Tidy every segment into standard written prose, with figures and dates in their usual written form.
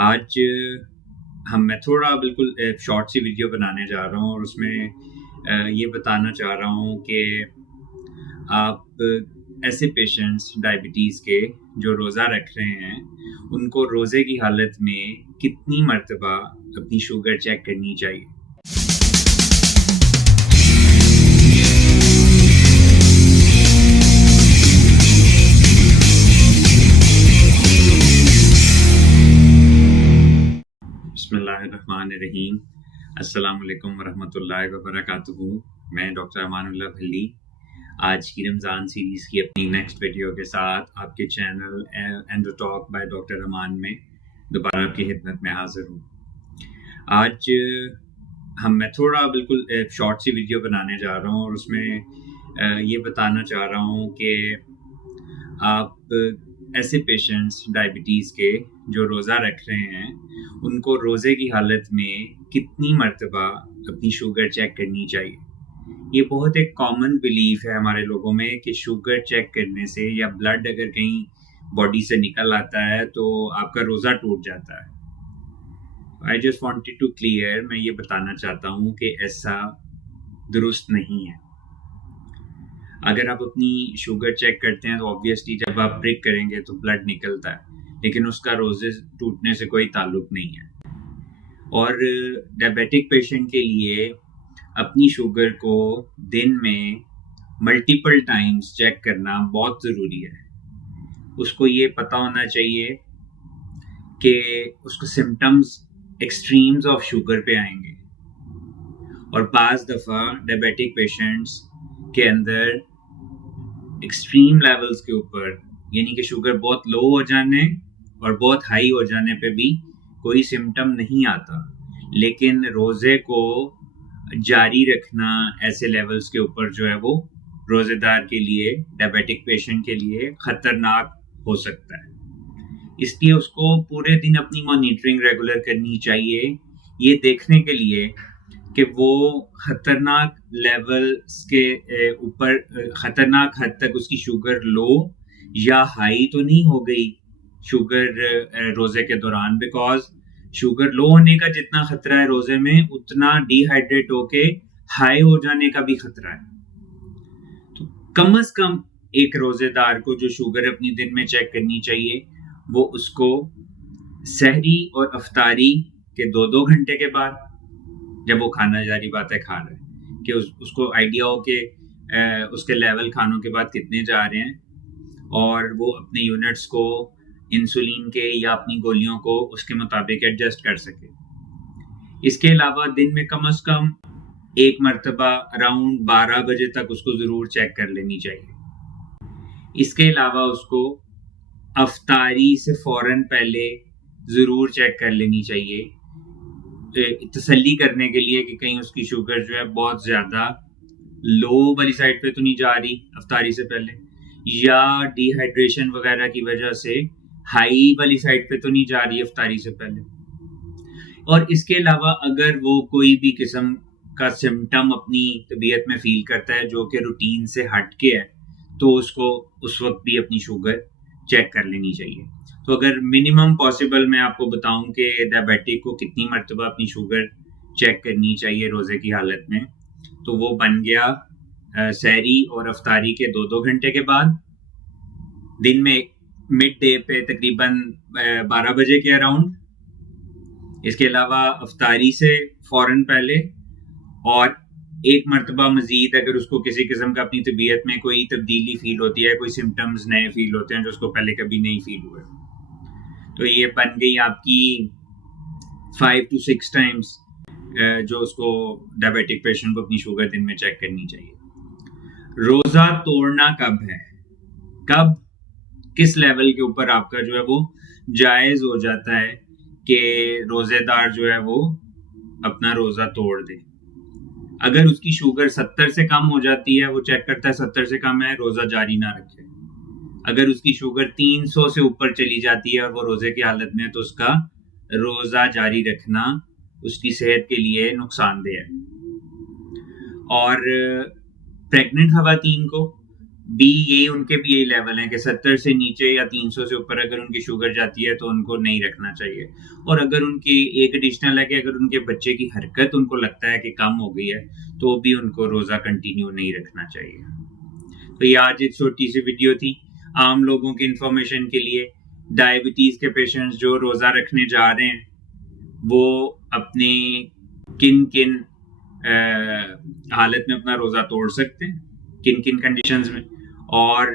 आज मैं थोड़ा बिल्कुल शॉर्ट सी वीडियो बनाने जा रहा हूँ और उसमें ये बताना चाह रहा हूँ कि आप ऐसे पेशेंट्स डायबिटीज़ के जो रोज़ा रख रहे हैं, उनको रोज़े की हालत में कितनी मर्तबा अपनी शुगर चेक करनी चाहिए। बिस्मिल्लाहिर्रहमानिर्रहीम। अस्सलाम वालेकुम वरहमतुल्लाहि वबरकातुहू। मैं डॉक्टर अमानुल्लाह भल्ली आज की रमज़ान सीरीज़ की अपनी नेक्स्ट वीडियो के साथ आपके channel and talk by doctor Aman में दोबारा आपकी खिदमत में हाज़िर हूँ। आज मैं थोड़ा बिल्कुल शॉर्ट सी वीडियो बनाने जा रहा हूँ और उसमें ये बताना चाह रहा हूँ कि आप ऐसे पेशेंट्स डायबिटीज़ के जो रोज़ा रख रहे हैं, उनको रोज़े की हालत में कितनी मर्तबा अपनी शुगर चेक करनी चाहिए। ये बहुत एक कॉमन बिलीफ है हमारे लोगों में कि शुगर चेक करने से या ब्लड अगर कहीं बॉडी से निकल आता है तो आपका रोज़ा टूट जाता है। I just wanted to clear, मैं ये बताना चाहता हूँ कि ऐसा दुरुस्त नहीं है। अगर आप अपनी शुगर चेक करते हैं तो ऑब्वियसली जब आप प्रिक करेंगे तो ब्लड निकलता है, लेकिन उसका रोज़े टूटने से कोई ताल्लुक नहीं है। और डायबिटिक पेशेंट के लिए अपनी शुगर को दिन में मल्टीपल टाइम्स चेक करना बहुत ज़रूरी है। उसको ये पता होना चाहिए कि उसको सिम्टम्स एक्सट्रीम्स ऑफ शुगर पे आएंगे और बाज़ दफ़ा डायबिटिक पेशेंट्स के अंदर एक्सट्रीम लेवल्स के ऊपर, यानी कि शुगर बहुत लो हो जाने और बहुत हाई हो जाने पे भी कोई सिम्टम नहीं आता, लेकिन रोज़े को जारी रखना ऐसे लेवल्स के ऊपर जो है वो रोज़ेदार के लिए, डायबिटिक पेशेंट के लिए ख़तरनाक हो सकता है। इसलिए उसको पूरे दिन अपनी मॉनिटरिंग रेगुलर करनी चाहिए, ये देखने के लिए कि वो ख़तरनाक लेवल्स के ऊपर ख़तरनाक हद तक उसकी शुगर लो या हाई तो नहीं हो गई शुगर रोज़े के दौरान। बिकॉज शुगर लो होने का जितना ख़तरा है रोज़े में, उतना डिहाइड्रेट होके हाई हो जाने का भी ख़तरा है। तो कम से कम एक रोज़ेदार को जो शुगर अपनी दिन में चेक करनी चाहिए, वो उसको सहरी और अफ्तारी के 2-2 घंटे के बाद, जब वो खाना जारी बात है खा रहे हैं, कि उसको आइडिया हो कि उसके लेवल खानों के बाद कितने जा रहे हैं और वो अपने यूनिट्स को इंसुलिन के या अपनी गोलियों को उसके मुताबिक एडजस्ट कर सके। इसके अलावा दिन में कम से कम एक मर्तबा अराउंड 12 बजे तक उसको ज़रूर चेक कर लेनी चाहिए। इसके अलावा उसको अफ्तारी से फ़ौरन पहले ज़रूर चेक कर लेनी चाहिए, तसल्ली करने के लिए कि कहीं उसकी शुगर जो है बहुत ज़्यादा लो वाली साइड पे तो नहीं जा रही अफ्तारी से पहले, या डिहाइड्रेशन वगैरह की वजह से हाई वाली साइड पे तो नहीं जा रही अफ्तारी से पहले। और इसके अलावा अगर वो कोई भी किस्म का सिम्टम अपनी तबीयत में फील करता है जो कि रूटीन से हट के है, तो उसको उस वक्त भी अपनी शुगर चेक कर लेनी चाहिए। तो अगर मिनिमम पॉसिबल मैं आपको बताऊं कि डायबिटिक को कितनी मर्तबा अपनी शुगर चेक करनी चाहिए रोज़े की हालत में, तो वो बन गया सहरी और अफ्तारी के 2-2 घंटे के बाद, दिन में मिड डे पे तकरीबन 12 बजे के अराउंड, इसके अलावा अफ्तारी से फ़ौरन पहले, और एक मर्तबा मज़ीद अगर उसको किसी किस्म का अपनी तबीयत में कोई तब्दीली फ़ील होती है, कोई सिम्टम्स नए फ़ील होते हैं जो उसको पहले कभी नहीं फ़ील हुए, तो ये बन गई आपकी 5 to 6 टाइम्स जो उसको डायबिटिक पेशेंट को अपनी शुगर दिन में चेक करनी चाहिए। रोज़ा तोड़ना कब है, कब किस लेवल के ऊपर आपका जो है वो जायज़ हो जाता है कि रोज़ेदार जो है वो अपना रोज़ा तोड़ दे। अगर उसकी शुगर 70 से कम हो जाती है, वो चेक करता है 70 से कम है, रोज़ा जारी ना रखे। अगर उसकी शुगर 300 से ऊपर चली जाती है और वो रोज़े की हालत में है, तो उसका रोज़ा जारी रखना उसकी सेहत के लिए नुकसानदेह है। और प्रेग्नेंट ख़वातीन को बी ये उनके भी यही लेवल है कि 70 से नीचे या 300 से ऊपर अगर उनकी शुगर जाती है तो उनको नहीं रखना चाहिए। और अगर उनकी एक एडिशनल है कि अगर उनके बच्चे की हरकत उनको लगता है कि कम हो गई है तो भी उनको रोज़ा कंटिन्यू नहीं रखना चाहिए। तो ये आज एक छोटी सी वीडियो थी आम लोगों की इंफॉर्मेशन के लिए। डायबिटीज़ के पेशेंट्स जो रोज़ा रखने जा रहे हैं वो अपने किन किन हालत में अपना रोज़ा तोड़ सकते हैं, किन किन कंडीशंस में, और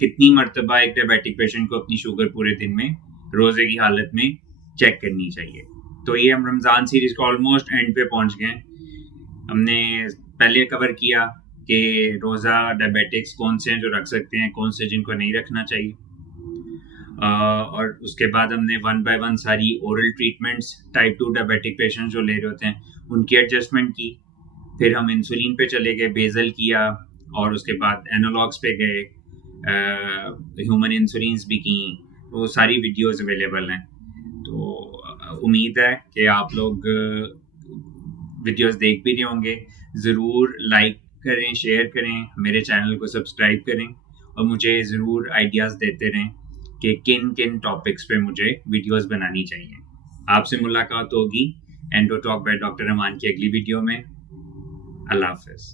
कितनी मरतबा एक डायबिटिक पेशेंट को अपनी शुगर पूरे दिन में रोज़े की हालत में चेक करनी चाहिए। तो ये हम रमज़ान सीरीज़ को ऑलमोस्ट एंड पे पहुंच गए। हमने पहले कवर किया कि रोज़ा डायबिटिक्स कौन से हैं जो रख सकते हैं, कौन से जिनको नहीं रखना चाहिए, और उसके बाद हमने 1 बाय 1 सारी oral treatments type 2 diabetic patients जो ले रहे होते हैं उनकी एडजस्टमेंट की। फिर हम इंसुलिन पे चले गए, बेजल किया, और उसके बाद एनालॉग्स पे गए, ह्यूमन इंसुलिन्स भी की। वो सारी वीडियोस अवेलेबल हैं। तो उम्मीद है कि आप लोग वीडियोस देख भी रहे होंगे। ज़रूर लाइक करें, शेयर करें, मेरे चैनल को सब्सक्राइब करें, और मुझे ज़रूर आइडियाज़ देते रहें कि किन किन टॉपिक्स पे मुझे वीडियोस बनानी चाहिए। आपसे मुलाकात होगी endo talk by doctor Rahman की अगली वीडियो में। अल्लाह हाफ़िज़।